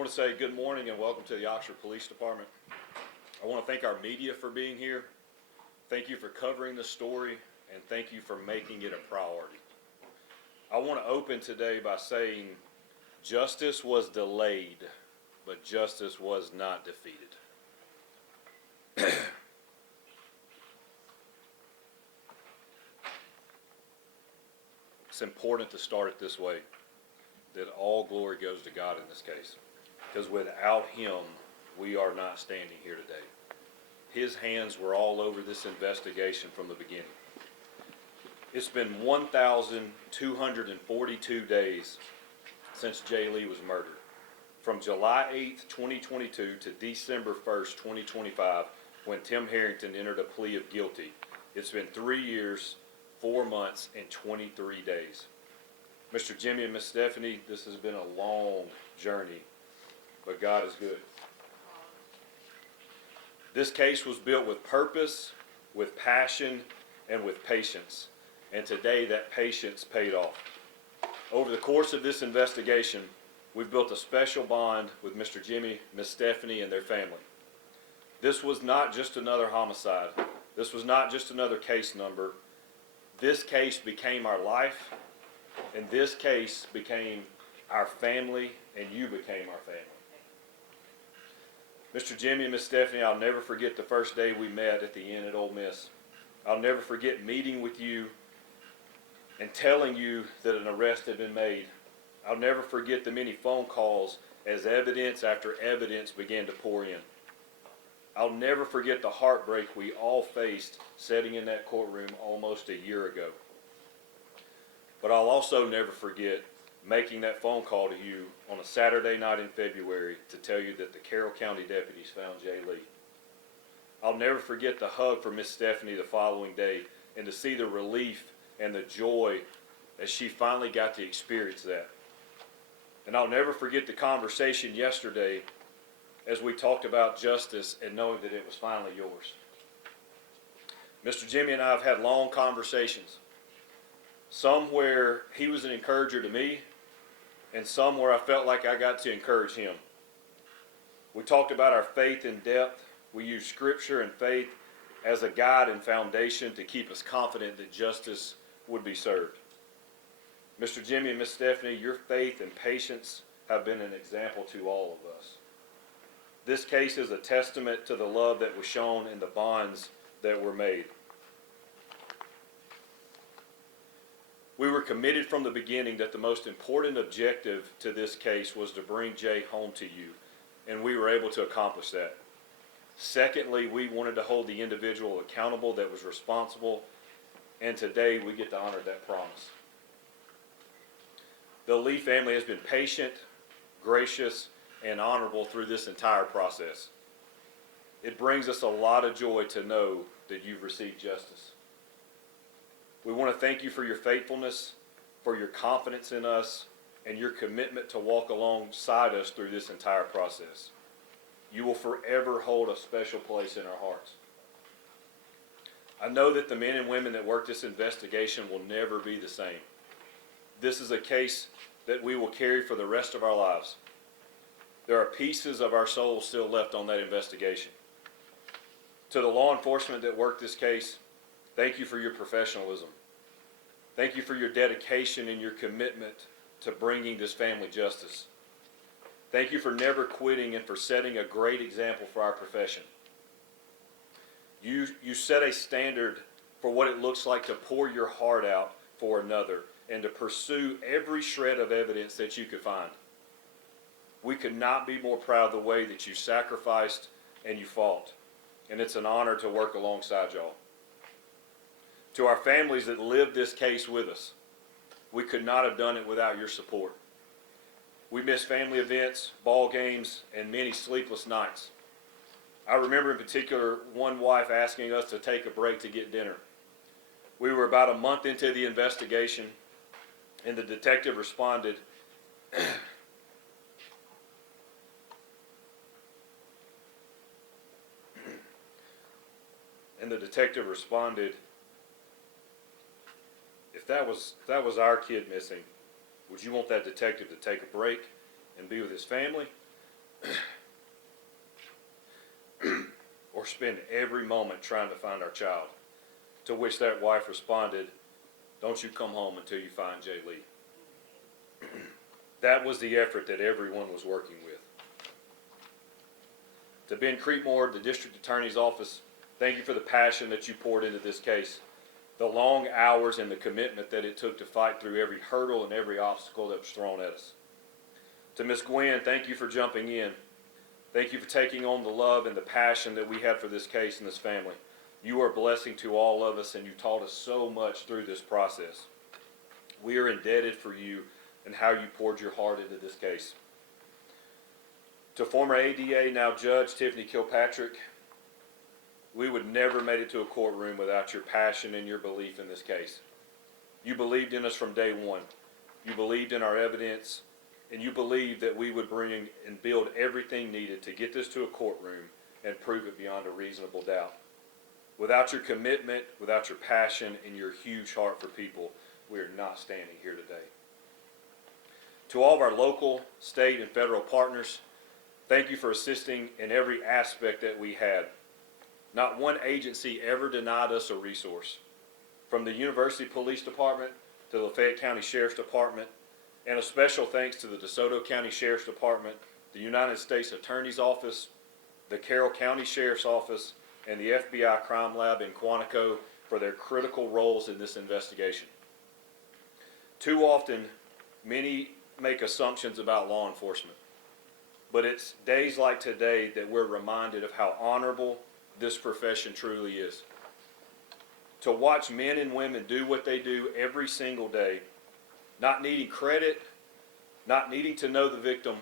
want to say good morning and welcome to the Oxford Police Department. I want to thank our media for being here. Thank you for covering the story, and thank you for making it a priority. I want to open today by saying justice was delayed, but justice was not defeated. It's important to start it this way, that all glory goes to God in this case, because without Him, we are not standing here today. His hands were all over this investigation from the beginning. It's been 1,242 days since Jay Lee was murdered. From July 8th, 2022 to December 1st, 2025, when Tim Herrington entered a plea of guilty. It's been 3 years, 4 months, and 23 days. Mr. Jimmie and Miss Stephanie, this has been a long journey, but God is good. This case was built with purpose, with passion, and with patience. And today that patience paid off. Over the course of this investigation, we've built a special bond with Mr. Jimmie, Miss Stephanie, and their family. This was not just another homicide. This was not just another case number. This case became our life, and this case became our family, and you became our family. Mr. Jimmie and Miss Stephanie, I'll never forget the first day we met at the inn at Ole Miss. I'll never forget meeting with you and telling you that an arrest had been made. I'll never forget the many phone calls as evidence after evidence began to pour in. I'll never forget the heartbreak we all faced sitting in that courtroom almost a year ago. But I'll also never forget making that phone call to you on a Saturday night in February to tell you that the Carroll County deputies found Jay Lee. I'll never forget the hug from Miss Stephanie the following day and to see the relief and the joy as she finally got to experience that. And I'll never forget the conversation yesterday as we talked about justice and knowing that it was finally yours. Mr. Jimmie and I have had long conversations, some where he was an encourager to me, and some where I felt like I got to encourage him. We talked about our faith in depth. We used scripture and faith as a guide and foundation to keep us confident that justice would be served. Mr. Jimmie and Miss Stephanie, your faith and patience have been an example to all of us. This case is a testament to the love that was shown and the bonds that were made. We were committed from the beginning that the most important objective to this case was to bring Jay home to you, and we were able to accomplish that. Secondly, we wanted to hold the individual accountable that was responsible, and today we get to honor that promise. The Lee family has been patient, gracious, and honorable through this entire process. It brings us a lot of joy to know that you've received justice. We want to thank you for your faithfulness, for your confidence in us, and your commitment to walk alongside us through this entire process. You will forever hold a special place in our hearts. I know that the men and women that work this investigation will never be the same. This is a case that we will carry for the rest of our lives. There are pieces of our soul still left on that investigation. To the law enforcement that worked this case, thank you for your professionalism. Thank you for your dedication and your commitment to bringing this family justice. Thank you for never quitting and for setting a great example for our profession. You set a standard for what it looks like to pour your heart out for another and to pursue every shred of evidence that you could find. We could not be more proud of the way that you sacrificed and you fought, and it's an honor to work alongside y'all. To our families that lived this case with us, we could not have done it without your support. We missed family events, ball games, and many sleepless nights. I remember in particular one wife asking us to take a break to get dinner. We were about a month into the investigation, and the detective responded, if that was our kid missing, would you want that detective to take a break and be with his family, or spend every moment trying to find our child. To which that wife responded, "Don't you come home until you find Jay Lee." That was the effort that everyone was working with. To Ben Creekmore, the District Attorney's Office, thank you for the passion that you poured into this case, the long hours and the commitment that it took to fight through every hurdle and every obstacle that was thrown at us. To Ms. Gwen, thank you for jumping in. Thank you for taking on the love and the passion that we had for this case and this family. You are a blessing to all of us, and you taught us so much through this process. We are indebted for you and how you poured your heart into this case. To former ADA, now Judge Tiffany Kilpatrick, we would never have made it to a courtroom without your passion and your belief in this case. You believed in us from day one. You believed in our evidence, and you believed that we would bring and build everything needed to get this to a courtroom and prove it beyond a reasonable doubt. Without your commitment, without your passion, and your huge heart for people, we are not standing here today. To all of our local, state, and federal partners, thank you for assisting in every aspect that we had. Not one agency ever denied us a resource. From the University Police Department to the Lafayette County Sheriff's Department, and a special thanks to the DeSoto County Sheriff's Department, the United States Attorney's Office, the Carroll County Sheriff's Office, and the FBI Crime Lab in Quantico for their critical roles in this investigation. Too often, many make assumptions about law enforcement, but it's days like today that we're reminded of how honorable this profession truly is. To watch men and women do what they do every single day, not needing credit, not needing to know the victim,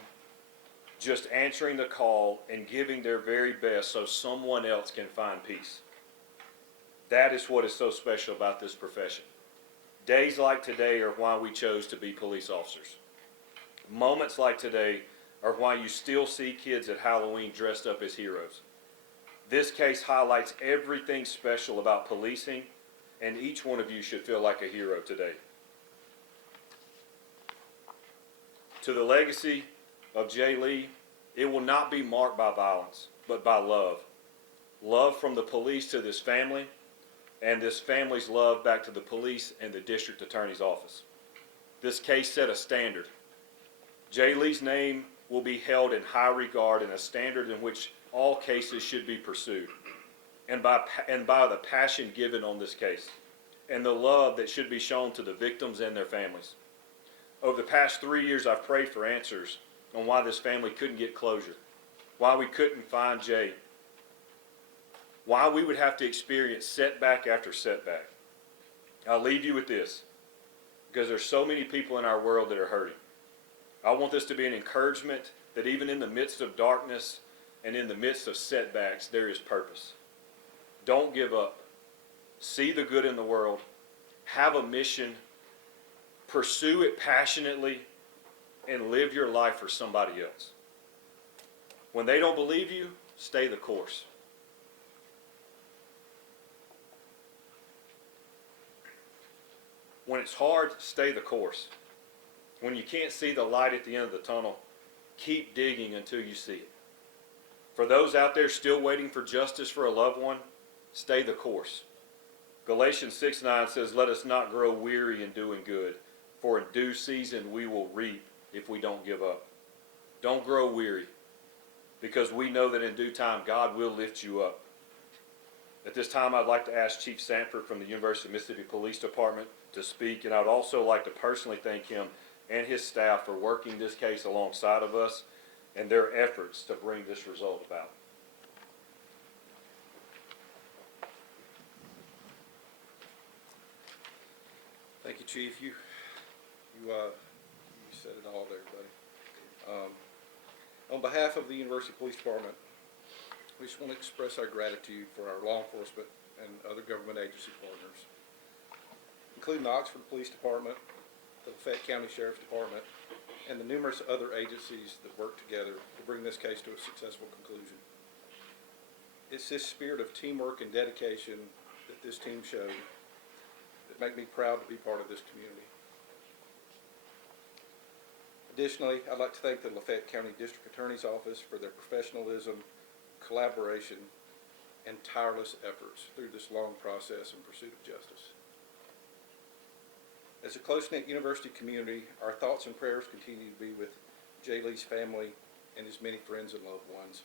just answering the call and giving their very best so someone else can find peace. That is what is so special about this profession. Days like today are why we chose to be police officers. Moments like today are why you still see kids at Halloween dressed up as heroes. This case highlights everything special about policing, and each one of you should feel like a hero today. To the legacy of Jay Lee, it will not be marked by violence, but by love. Love from the police to this family, and this family's love back to the police and the district attorney's office. This case set a standard. Jay Lee's name will be held in high regard and a standard in which all cases should be pursued, and by the passion given on this case, and the love that should be shown to the victims and their families. Over the past 3 years, I've prayed for answers on why this family couldn't get closure, why we couldn't find Jay, why we would have to experience setback after setback. I'll leave you with this, because there's so many people in our world that are hurting. I want this to be an encouragement that even in the midst of darkness and in the midst of setbacks, there is purpose. Don't give up. See the good in the world. Have a mission. Pursue it passionately and live your life for somebody else. When they don't believe you, stay the course. When it's hard, stay the course. When you can't see the light at the end of the tunnel, keep digging until you see it. For those out there still waiting for justice for a loved one, stay the course. Galatians 6:9 says, "Let us not grow weary in doing good, for in due season we will reap if we don't give up." Don't grow weary, because we know that in due time God will lift you up. At this time, I'd like to ask Chief Sanford from the University of Mississippi Police Department to speak, and I'd also like to personally thank him and his staff for working this case alongside of us and their efforts to bring this result about. Thank you, Chief. You said it all there, buddy. On behalf of the University Police Department, we just want to express our gratitude for our law enforcement and other government agency partners, including the Oxford Police Department, the Lafayette County Sheriff's Department, and the numerous other agencies that work together to bring this case to a successful conclusion. It's this spirit of teamwork and dedication that this team showed that make me proud to be part of this community. Additionally, I'd like to thank the Lafayette County District Attorney's Office for their professionalism, collaboration, and tireless efforts through this long process in pursuit of justice. As a close-knit university community, our thoughts and prayers continue to be with Jay Lee's family and his many friends and loved ones,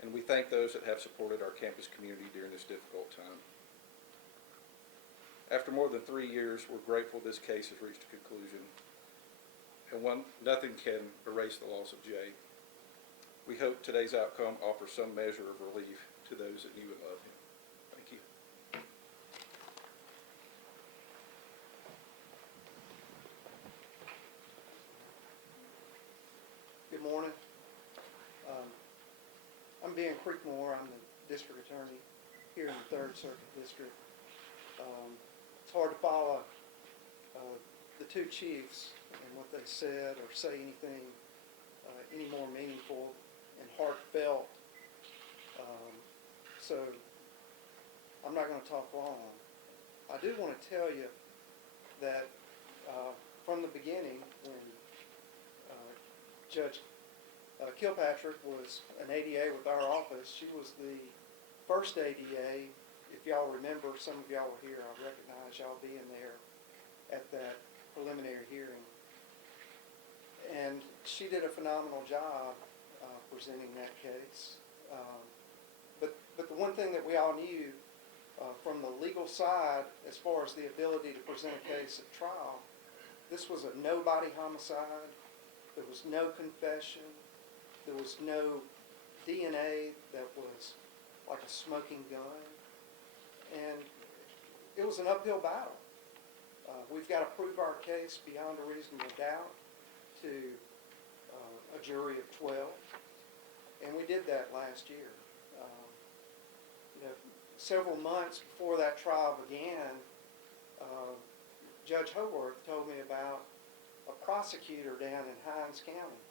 and we thank those that have supported our campus community during this difficult time. After more than 3 years, we're grateful this case has reached a conclusion, and nothing can erase the loss of Jay. We hope today's outcome offers some measure of relief to those that knew and loved him. Thank you. Good morning. I'm Ben Creekmore. I'm the district attorney here in the 3rd Circuit District. It's hard to follow the two chiefs and what they said or say anything any more meaningful and heartfelt. So I'm not going to talk long. I do want to tell you that from the beginning, when Judge Kilpatrick was an ADA with our office, she was the first ADA. If y'all remember, some of y'all were here, I recognize y'all being there at that preliminary hearing. And she did a phenomenal job presenting that case. But the one thing that we all knew from the legal side, as far as the ability to present a case at trial, this was a nobody homicide. There was no confession. There was no DNA that was like a smoking gun. And it was an uphill battle. We've got to prove our case beyond a reasonable doubt to a jury of 12. And we did that last year. Several months before that trial began, Judge Howarth told me about a prosecutor down in Hinds County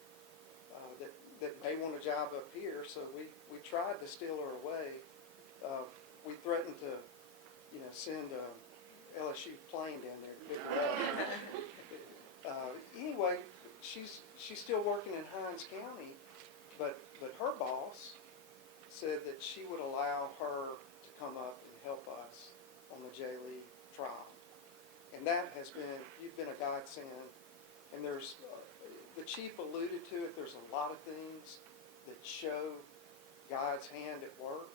that may want a job up here, so we tried to steal her away. We threatened to, send a LSU plane down there to pick her up. Anyway, she's still working in Hinds County, but her boss said that she would allow her to come up and help us on the Jay Lee trial. And that has been, you've been a godsend. And there's, the chief alluded to it, there's a lot of things that show God's hand at work.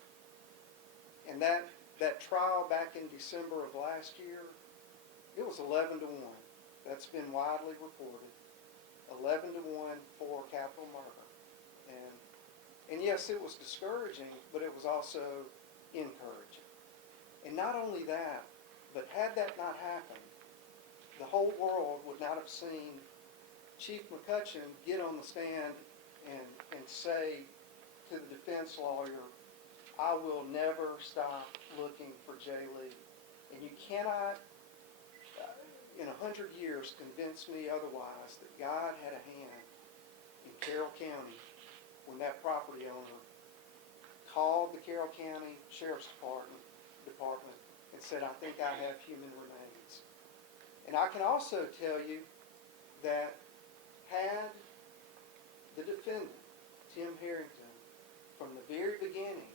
And that trial back in December of last year, it was 11-1. That's been widely reported. 11-1 for capital murder. And yes, it was discouraging, but it was also encouraging. And not only that, but had that not happened, the whole world would not have seen Chief McCutcheon get on the stand and say to the defense lawyer, I will never stop looking for Jay Lee. And you cannot, in 100 years, convince me otherwise that God had a hand in Carroll County when that property owner called the Carroll County Sheriff's Department and said, I think I have human remains. And I can also tell you that had the defendant, Tim Herrington, from the very beginning,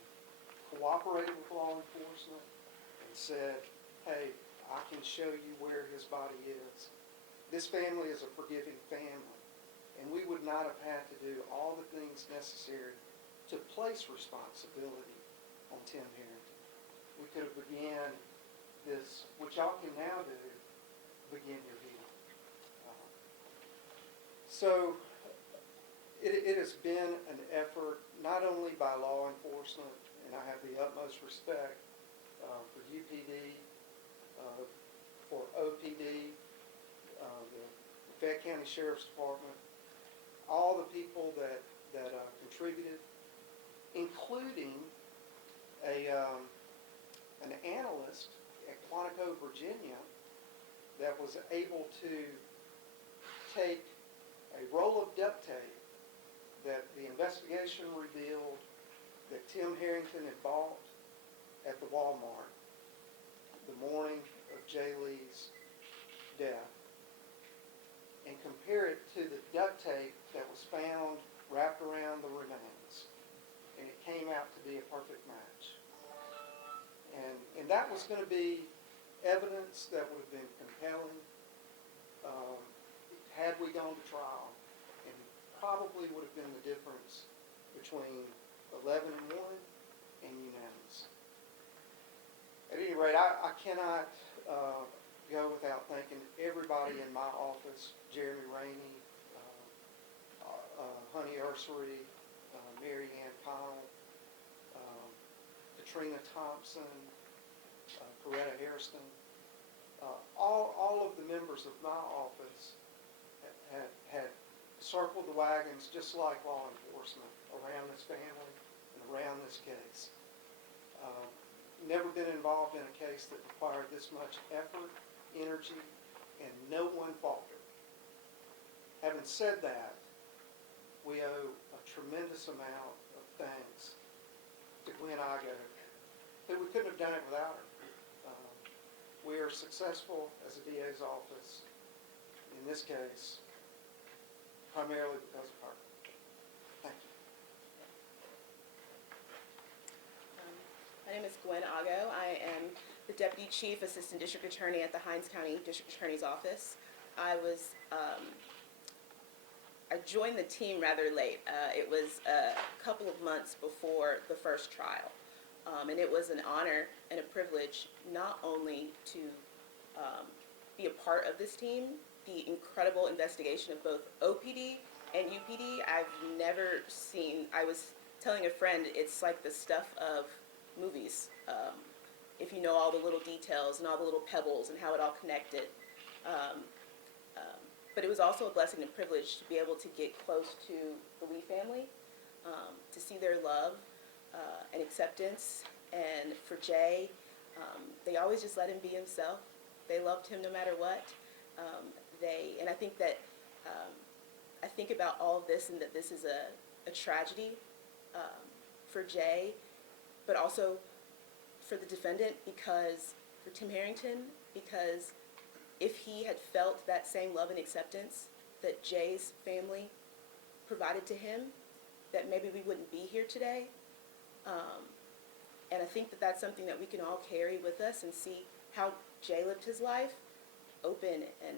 cooperated with law enforcement and said, hey, I can show you where his body is. This family is a forgiving family, and we would not have had to do all the things necessary to place responsibility on Tim Herrington. We could have began this, which y'all can now do, begin your healing. So it has been an effort not only by law enforcement, and I have the utmost respect for UPD, for OPD, the Lafayette County Sheriff's Department, all the people that contributed, including an analyst at Quantico, Virginia, that was able to take a roll of duct tape that the investigation revealed that Tim Herrington had bought at the Walmart the morning of Jay Lee's death, and compare it to the duct tape that was found wrapped around the remains. And it came out to be a perfect match. And that was going to be evidence that would have been compelling had we gone to trial, and probably would have been the difference between 11-1 and unanimous. At any rate, I cannot go without thanking everybody in my office: Jeremy Rainey, Honey Ursery, Mary Ann Connell, Katrina Thompson, Coretta Hairston. All of the members of my office had circled the wagons just like law enforcement around this family and around this case. Never been involved in a case that required this much effort, energy, and no one faltered. Having said that, we owe a tremendous amount of thanks to Gwen Igo, who we couldn't have done it without her. We are successful as a DA's office, in this case, primarily because of her. Thank you. My name is Gwen Ago. I am the Deputy Chief Assistant District Attorney at the Hinds County District Attorney's Office. I joined the team rather late. It was a couple of months before the first trial. And it was an honor and a privilege not only to be a part of this team, the incredible investigation of both OPD and UPD. I've never seen, I was telling a friend, it's like the stuff of movies. If you know all the little details and all the little pebbles and how it all connected. But it was also a blessing and privilege to be able to get close to the Lee family, to see their love and acceptance. And for Jay, they always just let him be himself. They loved him no matter what. And I think that I think about all of this, and that this is a tragedy for Jay, but also for the defendant, because for Tim Herrington, because if he had felt that same love and acceptance that Jay's family provided to him, that maybe we wouldn't be here today. And I think that that's something that we can all carry with us and see how Jay lived his life, open and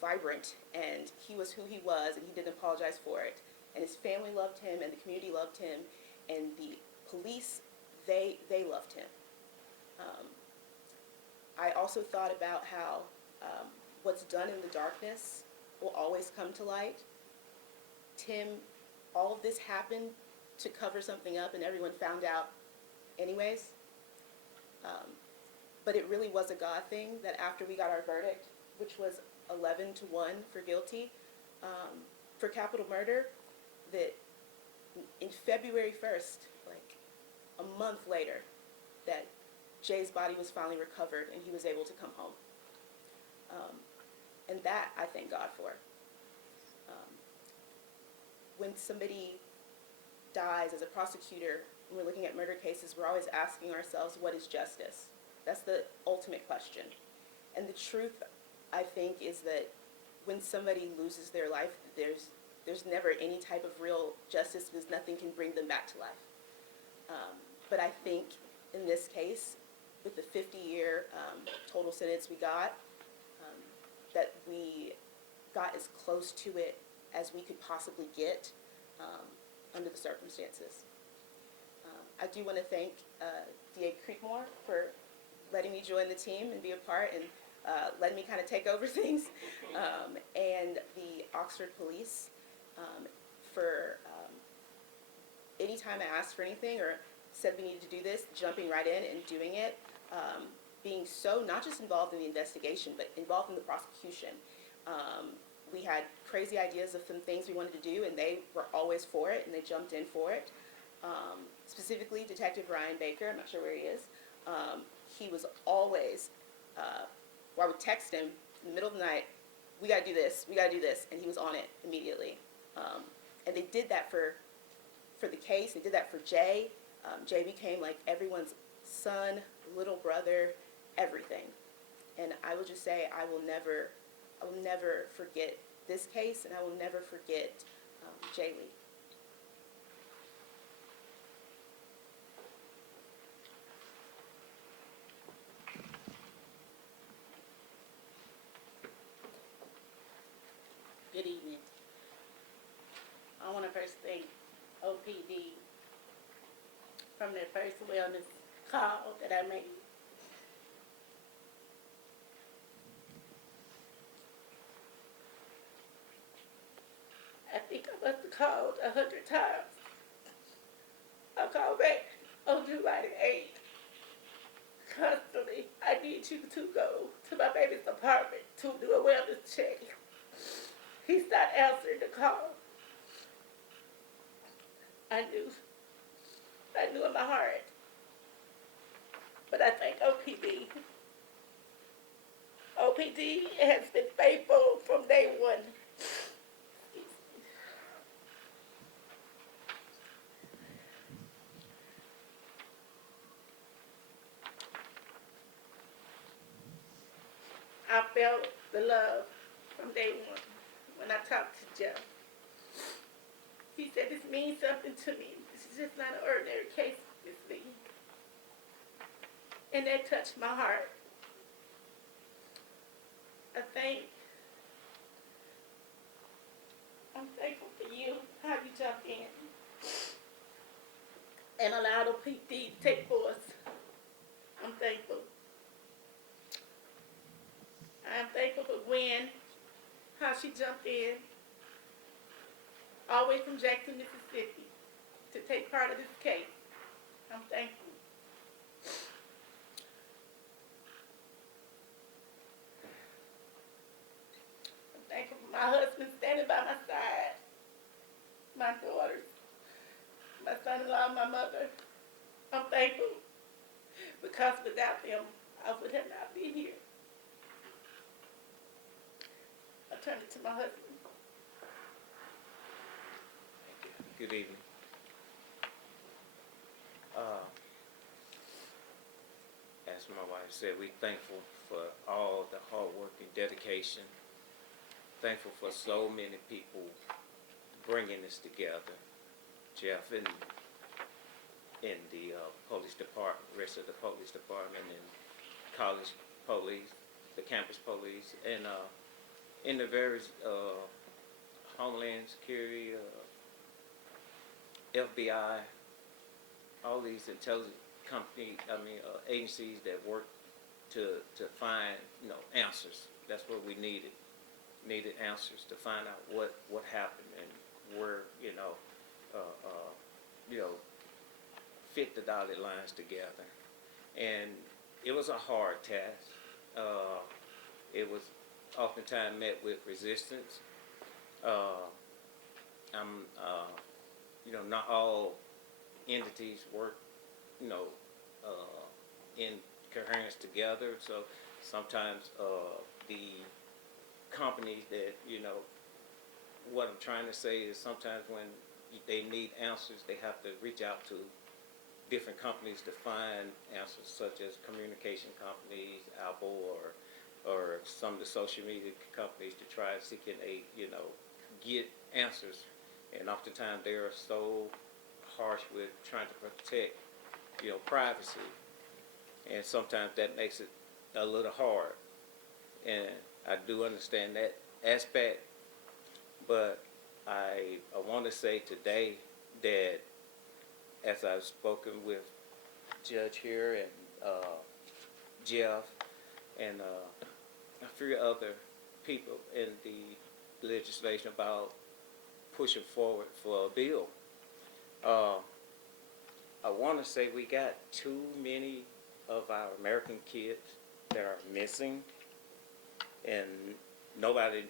vibrant, and he was who he was, and he didn't apologize for it. And his family loved him, and the community loved him, and the police, they loved him. I also thought about how what's done in the darkness will always come to light. Tim, all of this happened to cover something up, and everyone found out anyways. But it really was a God thing that after we got our verdict, which was 11-1 for guilty for capital murder, that in February 1st, like a month later, that Jay's body was finally recovered and he was able to come home. And that I thank God for. When somebody dies as a prosecutor, when we're looking at murder cases, we're always asking ourselves, what is justice? That's the ultimate question. And the truth, I think, is that when somebody loses their life, there's never any type of real justice, because nothing can bring them back to life. But I think in this case, with the 50-year total sentence we got, that we got as close to it as we could possibly get under the circumstances. I do want to thank DA Creekmore for letting me join the team and be a part, and letting me kind of take over things, and the Oxford Police for any time I asked for anything or said we needed to do this, jumping right in and doing it, being so not just involved in the investigation, but involved in the prosecution. We had crazy ideas of some things we wanted to do, and they were always for it, and they jumped in for it. Specifically, Detective Ryan Baker, I'm not sure where he is, he was always, I would text him in the middle of the night, we gotta do this, and he was on it immediately. And they did that for the case, they did that for Jay. Jay became like everyone's son, little brother, everything. And I will just say, I will never forget this case, and I will never forget Jay Lee. Good evening. I want to first thank OPD from their first wellness call that I made. I think I must have called 100 times. I called back on July the 8th. Constantly, I need you to go to my baby's apartment to do a wellness check. He's not answering the call. I knew in my heart. But I thank OPD. OPD has been faithful from day one. I felt the love from day one when I talked to Jeff. He said, this means something to me. This is just not an ordinary case with me. And that touched my heart. I'm thankful for you, how you jumped in and allowed OPD to take force. I'm thankful. I'm thankful for Gwen, how she jumped in, all the way from Jackson, Mississippi, to take part of this case. I'm thankful. I'm thankful for my husband standing by my side, my daughters, my son-in-law, my mother. I'm thankful because without them, I would have not been here. I turn it to my husband. Good evening. As my wife said, we're thankful for all the hard work and dedication. Thankful for so many people bringing this together. Jeff and in the police department, rest of the police department, and college police, the campus police, and in the various Homeland Security, FBI, all these intelligence agencies that work to find answers. That's what we needed answers to find out what happened and where fit the dotted lines together. And it was a hard task. It was oftentimes met with resistance. Not all entities work, in coherence together. So sometimes the companies that, what I'm trying to say is sometimes when they need answers, they have to reach out to different companies to find answers, such as communication companies, Apple, or some of the social media companies to try seeking get answers. And oftentimes they are so harsh with trying to protect, privacy. And sometimes that makes it a little hard. And I do understand that aspect, but I want to say today that as I've spoken with Judge here and Jeff and a few other people in the legislation about pushing forward for a bill, I want to say we got too many of our American kids that are missing, and nobody,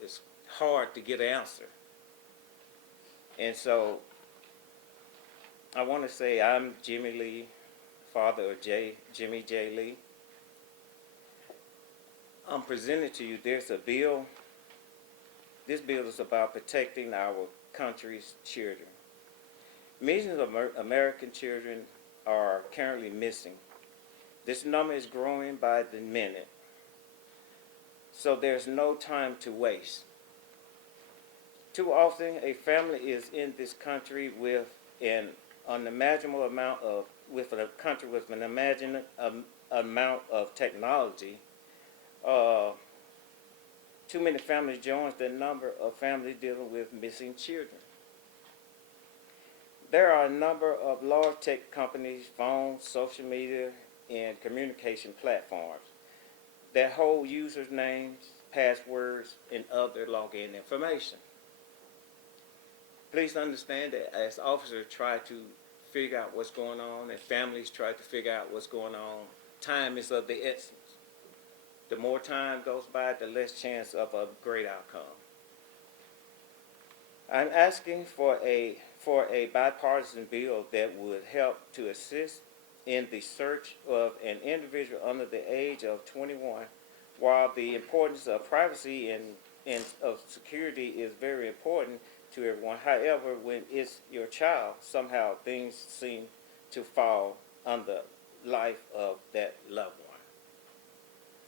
it's hard to get an answer. And so I want to say I'm Jimmie Lee, father of Jimmie Jay Lee. I'm presenting to you, there's a bill. This bill is about protecting our country's children. Millions of American children are currently missing. This number is growing by the minute. So there's no time to waste. Too often, a family is in this country with an unimaginable amount of, with a country with an imaginable amount of technology. Too many families joins the number of families dealing with missing children. There are a number of large tech companies, phones, social media, and communication platforms that hold users' names, passwords, and other login information. Please understand that as officers try to figure out what's going on and families try to figure out what's going on, time is of the essence. The more time goes by, the less chance of a great outcome. I'm asking for a bipartisan bill that would help to assist in the search of an individual under the age of 21. While the importance of privacy and of security is very important to everyone, however, when it's your child, somehow things seem to fall on the life of that loved one.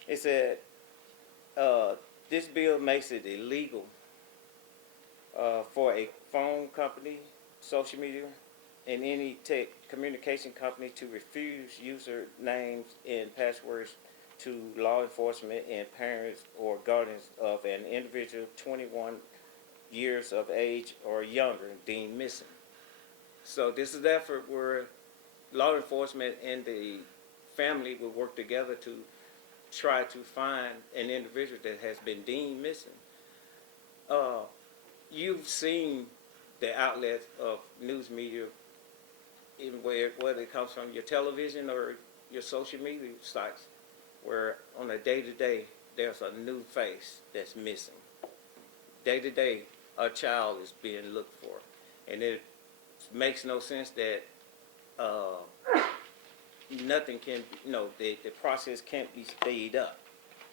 It said, this bill makes it illegal for a phone company, social media, and any tech communication company to refuse user names and passwords to law enforcement and parents or guardians of an individual 21 years of age or younger deemed missing. So this is an effort where law enforcement and the family will work together to try to find an individual that has been deemed missing. You've seen the outlets of news media, even whether it comes from your television or your social media sites, where on a day-to-day there's a new face that's missing. Day-to-day, a child is being looked for, and it makes no sense that nothing can, the process can't be sped up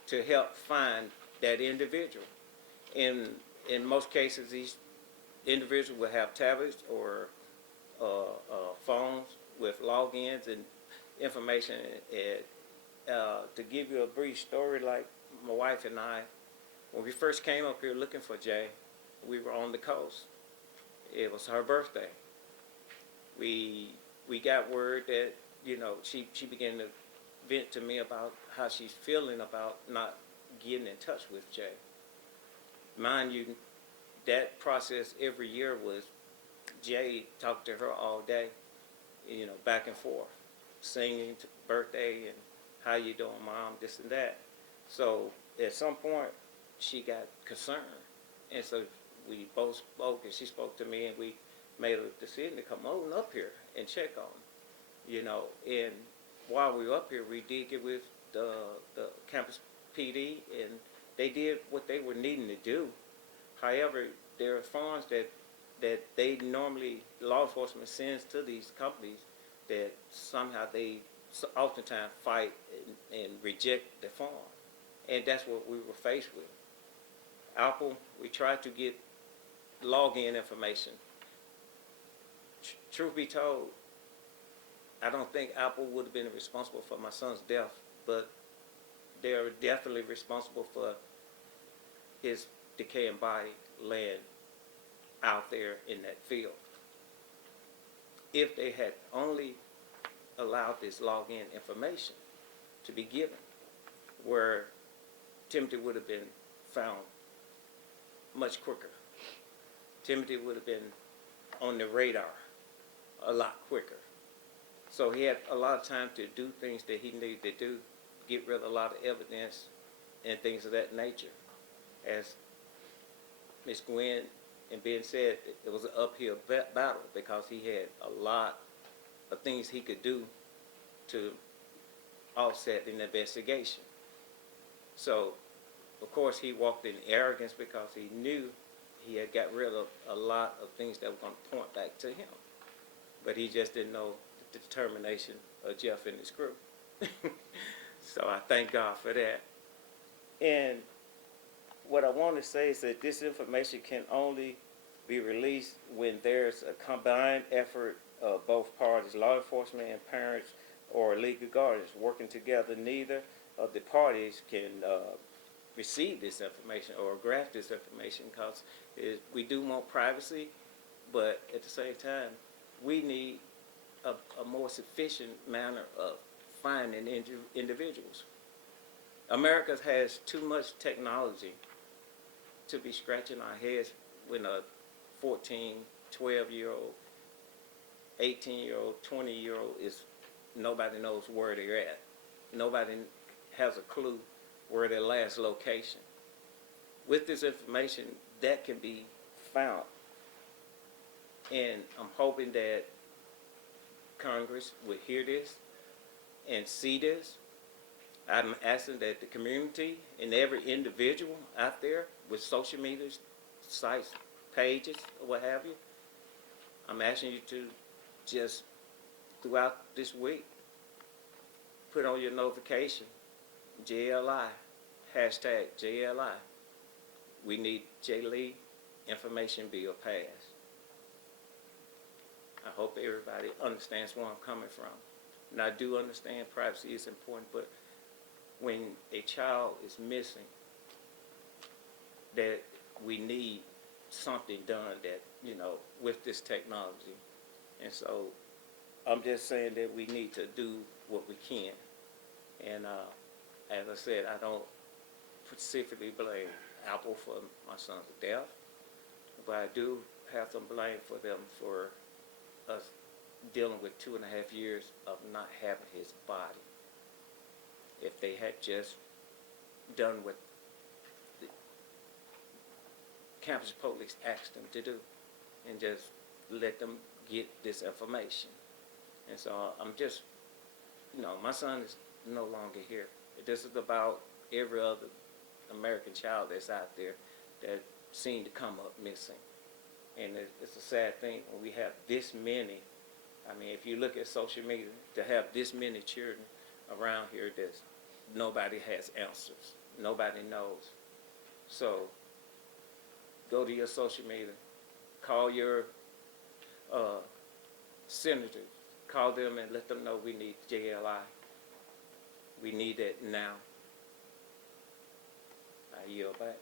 to help find that individual. In most cases, these individuals will have tablets or phones with logins and information. To give you a brief story, like my wife and I, when we first came up here looking for Jay, we were on the coast. It was her birthday. We got word that, she began to vent to me about how she's feeling about not getting in touch with Jay. Mind you, that process every year was Jay talked to her all day, back and forth, singing to birthday and how you doing, Mom, this and that. So at some point, she got concerned, and so we both spoke, and she spoke to me, and we made a decision to come on up here and check on him, And while we were up here, we did get with the campus PD, and they did what they were needing to do. However, there are funds that they normally, law enforcement sends to these companies that somehow they oftentimes fight and reject the fund. And that's what we were faced with. Apple, we tried to get login information. Truth be told, I don't think Apple would have been responsible for my son's death, but they're definitely responsible for his decaying body laying out there in that field. If they had only allowed this login information to be given, where Timothy would have been found much quicker. Timothy would have been on the radar a lot quicker. So he had a lot of time to do things that he needed to do, get rid of a lot of evidence and things of that nature. As Ms. Gwen and Ben said, it was an uphill battle because he had a lot of things he could do to offset an investigation. So, of course, he walked in arrogance because he knew he had got rid of a lot of things that were going to point back to him. But he just didn't know the determination of Jeff and his crew. So I thank God for that. And what I want to say is that this information can only be released when there's a combined effort of both parties, law enforcement and parents or legal guardians working together. Neither of the parties can receive this information or grasp this information, because we do want privacy, but at the same time, we need a more sufficient manner of finding individuals. America has too much technology to be scratching our heads when a 14, 12-year-old, 18-year-old, 20-year-old nobody knows where they're at. Nobody has a clue where their last location. With this information, that can be found. And I'm hoping that Congress will hear this and see this. I'm asking that the community and every individual out there with social media sites, pages, or what have you, I'm asking you to just, throughout this week, put on your notification, JLI, hashtag JLI. We need Jay Lee information bill passed. I hope everybody understands where I'm coming from. And I do understand privacy is important, but when a child is missing, that we need something done that, with this technology. And so I'm just saying that we need to do what we can. And as I said, I don't specifically blame Apple for my son's death, but I do have some blame for them for us dealing with 2.5 years of not having his body. If they had just done what the campus police asked them to do and just let them get this information. And so I'm just, my son is no longer here. This is about every other American child that's out there that seem to come up missing. And it's a sad thing when we have this many. I mean, if you look at social media, to have this many children around here, nobody has answers. Nobody knows. So go to your social media, call your senators, call them and let them know we need JLI. We need it now. I yield back.